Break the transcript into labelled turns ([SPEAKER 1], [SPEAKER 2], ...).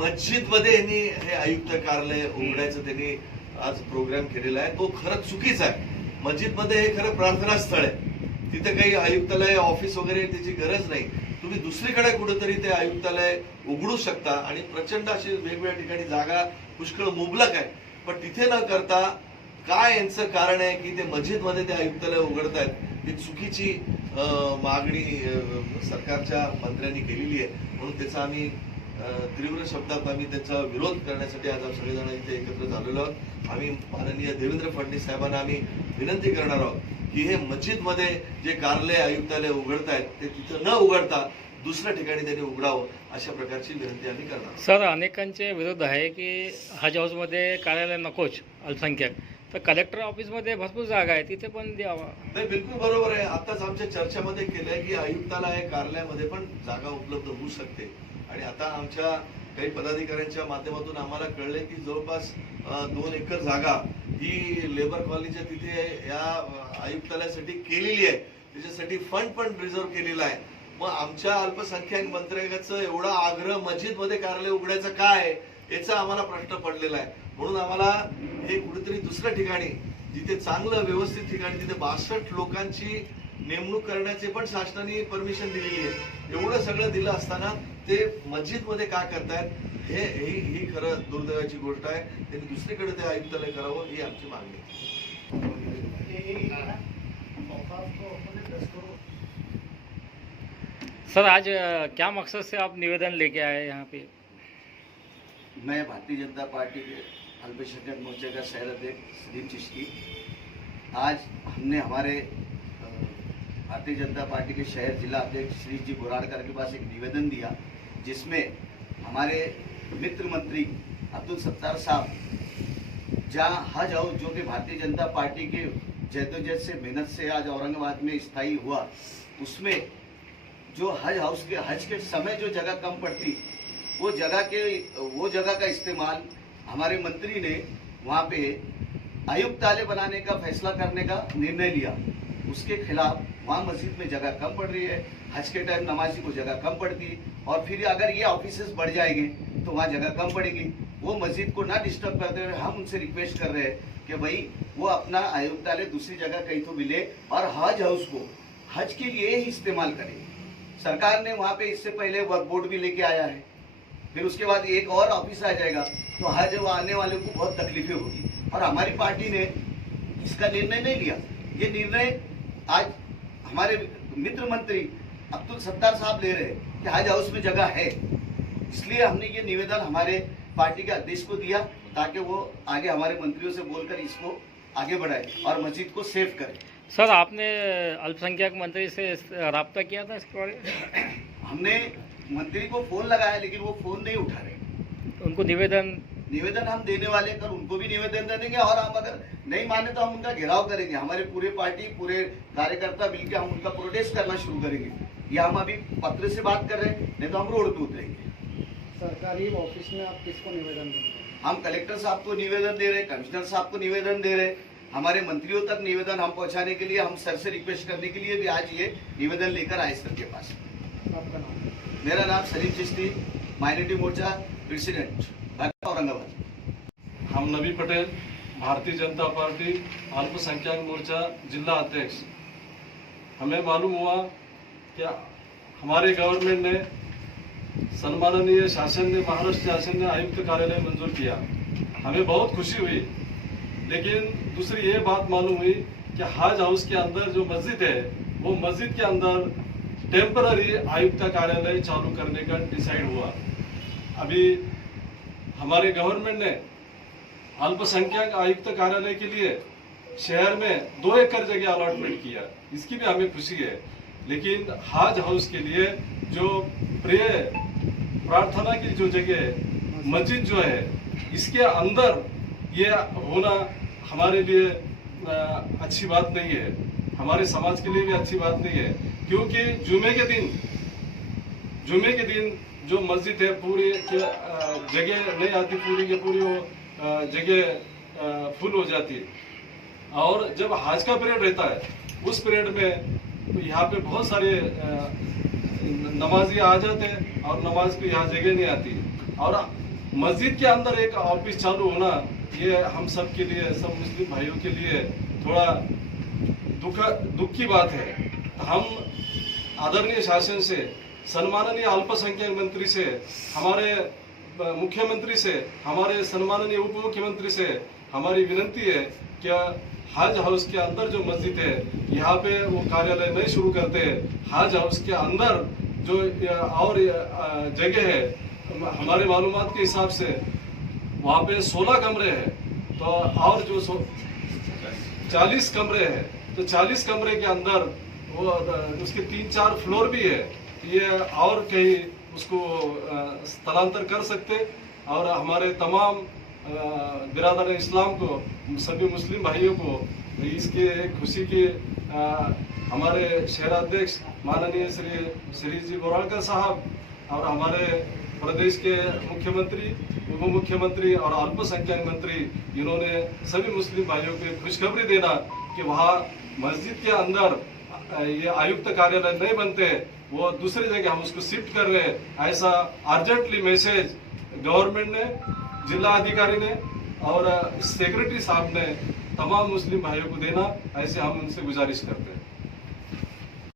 [SPEAKER 1] मस्जिदमध्ये यांनी हे आयुक्त कार्यालय उघडायचं त्यांनी आज प्रोग्राम केलेला आहे. तो खरंच चुकीचा आहे. मस्जिदमध्ये हे खरं प्रार्थना स्थळ आहे. तिथे काही आयुक्तालय ऑफिस वगैरे त्याची गरज नाही. तुम्ही दुसरीकडे कुठेतरी ते आयुक्तालय उघडू शकता आणि प्रचंड अशी वेगवेगळ्या ठिकाणी जागा पुष्कळ मुबलक आहे. पण तिथे न करता काय यांचं कारण आहे की ते मस्जिदमध्ये ते आयुक्तालय उघडतायत ही चुकीची मागणी सरकारच्या मंत्र्यांनी केलेली आहे. म्हणून त्याचा आम्ही तीव्र शब्दात आम्ही त्याचा विरोध करण्यासाठी आज आम्ही सगळेजण इथे एकत्र झालेलो आहोत. आम्ही माननीय देवेंद्र फडणवीस साहेबांना आम्ही विनंती करणार आहोत की हे मस्जिदमध्ये जे कार्यालय आयुक्तालय उघडतायत ते तिथं न उघडता दुसऱ्या ठिकाणी त्यांनी उघडावं अशा प्रकारची विनंती आम्ही करणार.
[SPEAKER 2] सर अनेकांचे विरोध आहे की हज हाऊसमध्ये कार्यालय नकोच अल्पसंख्याक. तर कलेक्टर ऑफिसमध्ये भरपूर जागा आहे तिथे पण द्यावा.
[SPEAKER 1] नाही बिलकुल बरोबर आहे. आताच आमच्या चर्चेमध्ये केलंय की आयुक्तालय कार्यालयामध्ये पण जागा उपलब्ध होऊ शकते. आणि आता आमच्या काही पदाधिकाऱ्यांच्या माध्यमातून आम्हाला कळले की जवळपास दोन एकर जागा ही लेबर कॉलनीच्या तिथे या आयुक्तालयासाठी केलेली आहे त्याच्यासाठी फंड पण रिझर्व केलेला आहे मग आमच्या अल्पसंख्याक मंत्र्याचं एवढा आग्रह मस्जिदमध्ये कार्यालय उघडायचं काय आहे? याचा आम्हाला प्रश्न पडलेला आहे म्हणून आम्हाला हे कुठेतरी दुसऱ्या ठिकाणी जिथे चांगलं व्यवस्थित ठिकाणी तिथे बासष्ट लोकांची नेमणूक करण्याचे पण शासनाने परमिशन दिलेली आहे. एवढं सगळं दिलं असताना ते मस्जिदमध्ये का करतायत हे ही ही खरं दुर्दैवाची गोष्ट आहे. त्यांनी दुसरीकडे ते आयुक्तालय करावं ही आमची मागणी आहे.
[SPEAKER 2] सर आज क्या मकसद से आप निवेदन लेके आए यहाँ पे?
[SPEAKER 3] मैं भारतीय जनता पार्टी के अल्पसंख्यक मोर्चे का शहर अध्यक्ष सलीम चिश्ती। आज हमने हमारे भारतीय जनता पार्टी के शहर जिला अध्यक्ष श्री जी बोराड़कर के पास एक निवेदन दिया, जिसमें हमारे मित्र मंत्री अब्दुल सत्तार साहब, जहाँ हज हाउस, जो कि भारतीय जनता पार्टी के जद्दोजहद से, मेहनत से आज औरंगाबाद में स्थायी हुआ, उसमें जो हज हाउस के, हज के समय जो जगह कम पड़ती, वो जगह के, वो जगह का इस्तेमाल हमारे मंत्री ने वहाँ पे आयुक्तालय बनाने का, फैसला करने का निर्णय लिया। उसके खिलाफ वहाँ मस्जिद में जगह कम पड़ रही है, हज के टाइम नमाजी को जगह कम पड़ती, और फिर अगर ये ऑफ़िस बढ़ जाएँगे तो वहाँ जगह कम पड़ेगी। वो मस्जिद को ना डिस्टर्ब करते हुए हम उनसे रिक्वेस्ट कर रहे हैं कि भाई, वो अपना आयुक्तालय दूसरी जगह कहीं तो मिले, और हज हाउस को, हज के लिए ही इस्तेमाल करें। सरकार ने वहाँ पे इससे पहले वर्क बोर्ड भी लेके आया है। फिर उसके बाद एक और ऑफ़िस आ जाएगा तो हज आने वाले को बहुत तकलीफें होगी। और हमारी पार्टी ने इसका निर्णय नहीं लिया। ये निर्णय आज हमारे मित्र मंत्री अब्दुल सत्तार साहब ले रहे हैं कि हज हाउस में जगह है। इसलिए हमने ये निवेदन हमारे पार्टी के अध्यक्ष को दिया ताकि वो आगे हमारे मंत्रियों से बोलकर इसको आगे बढ़ाए और मस्जिद को सेव करे।
[SPEAKER 2] सर आपने अल्पसंख्यक मंत्री से रबता किया था इसके बारे में?
[SPEAKER 3] हमने मंत्री को फ़ोन लगाया लेकिन वो फ़ोन नहीं उठा रहे।
[SPEAKER 2] उनको निवेदन
[SPEAKER 3] निवेदन हम देने वाले कर उनको भी निवेदन दे देंगे और हम अगर नहीं माने तो हम उनका घेराव करेंगे। हमारे पूरे पार्टी पूरे कार्यकर्ता मिलकर हम उनका प्रोटेस्ट करना शुरू करेंगे। या हम अभी पत्र से बात कर रहे हैं नहीं तो हम रोड पे उतरेंगे।
[SPEAKER 4] सरकारी ऑफ़िस में आप किसको निवेदन देंगे
[SPEAKER 3] हम कलेक्टर साहब को निवेदन दे रहे कमिश्नर साहब को निवेदन दे रहे हमारे मंत्रियों तक निवेदन हम पहुँचाने के लिए हम सर से रिक्वेस्ट करने के लिए भी आज ये निवेदन लेकर आए सर के पास।
[SPEAKER 4] आपका नाम?
[SPEAKER 3] मेरा नाम सलीम चिश्ती माइनॉरिटी मोर्चा प्रेसिडेंट। औरंगाबाद
[SPEAKER 5] हम नबी पटेल, भारतीय जनता पार्टी, अल्पसंख्यक मोर्चा, जिला अध्यक्ष। हमें मालूम हुआ कि हमारे गवर्नमेंट ने सम्माननीय शासन ने, महाराष्ट्र शासन ने आयुक्त कार्यालय मंजूर किया। हमें बहुत खुशी हुई। लेकिन दूसरी ये बात मालूम हुई कि हज हाउस के अंदर जो मस्जिद है, वो मस्जिद के अंदर टेम्पररी आयुक्त कार्यालय चालू करने का डिसाइड हुआ। अभी हमारे गवर्नमेंट ने अल्पसंख्यक आयुक्त कार्यालय के लिए शहर में दो एकड़ जगह अलॉटमेंट किया। इसकी भी हमें खुशी है। लेकिन हाज हाउस के लिए जो प्रिय प्रार्थना की जो जगह मस्जिद जो है, इसके अंदर ये होना हमारे लिए अच्छी बात नहीं है। हमारे समाज के लिए भी अच्छी बात नहीं है। क्योंकि जुमे के दिन, जुमे के दिन जो मस्जिद है, पूरी जगह नहीं आती, पूरी के पूरी वो जगह फुल हो जाती है। और जब हज का पीरियड रहता है, उस पीरियड में यहाँ पे बहुत सारे नमाजी आ जाते हैं और नमाज़ की यहाँ जगह नहीं आती। और मस्जिद के अंदर एक ऑफ़िस चालू होना, ये हम सब के लिए, सब मुस्लिम भाइयों के लिए थोड़ा दुख दुख की बात है। हम आदरणीय शासन से सम्माननीय अल्पसंख्यक मंत्री से हमारे मुख्यमंत्री से हमारे सम्माननीय उप मुख्यमंत्री से हमारी विनती है क्या हज हाउस के अंदर जो मस्जिद है यहाँ पे वो कार्यालय नहीं शुरू करते हज हाउस के अंदर जो और जगह है हमारे मालूम के हिसाब से वहाँ पे 16 कमरे हैं। तो और जो सो, चालीस कमरे हैं तो चालीस कमरे के अंदर वो उसके तीन चार फ्लोर भी है। ये और कहीं उसको स्थलांतर कर सकते और हमारे तमाम बिरादर इस्लाम को, सभी मुस्लिम भाइयों को इसके खुशी की हमारे शहराध्यक्ष माननीय श्री श्री जी बोराड़कर साहब और हमारे प्रदेश के मुख्यमंत्री उप मुख्यमंत्री और अल्पसंख्यक मंत्री, इन्होंने सभी मुस्लिम भाइयों को खुशखबरी देना कि वहाँ मस्जिद के अंदर ये आयुक्त कार्यालय नहीं बनते। वो दूसरी जगह हम उसको शिफ्ट कर रहे हैं। ऐसा अर्जेंटली मैसेज गवर्नमेंट ने, जिला अधिकारी ने और सेक्रेटरी साहब ने तमाम मुस्लिम भाइयों को देना, ऐसे हम उनसे गुजारिश करते हैं।